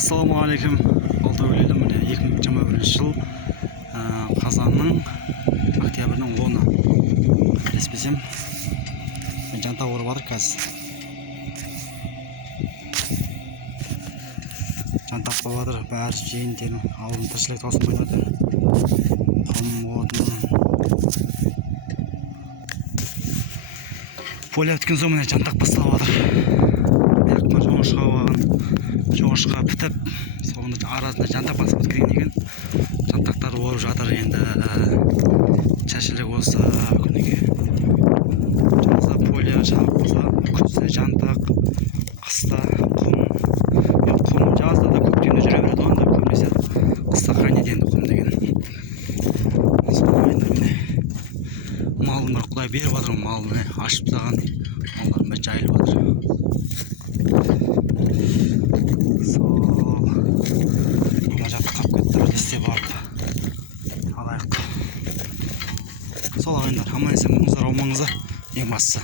Ассалаумағалейкум. Алда өлелі міне 2021 жыл қазанның октябрьдің 10-ы. Қателеспесем, жанта орып жатыр қазір. Жантақ болып жатыр, бәрі жиын-терін алдын тіршілік тауысып қойды. Құм отын. Поле өткен соң міне жантақ басталып жатыр. Аяққа жоңышқа болған, жоңышқа бітіп, соңында арасында жантақ басып өткізген екен. Жантақтар орып жатыр енді. Шашылық болса күніге. Жазда поле шабық болса, күзде жантақ, қыста құм. Құм жазда да көктемде жүре береді, онда көбінесе қыста қайнайды енді құм деген. Малын бір құдай беріп жатыр, малын ашып тастаған, малдарын бір жайылып жатыр. Сол ана жақта қалып кетті, іздеп барып алайық. Сол ағайындар, аман есен болыңыздар, аумаңыздар, ең бастысы.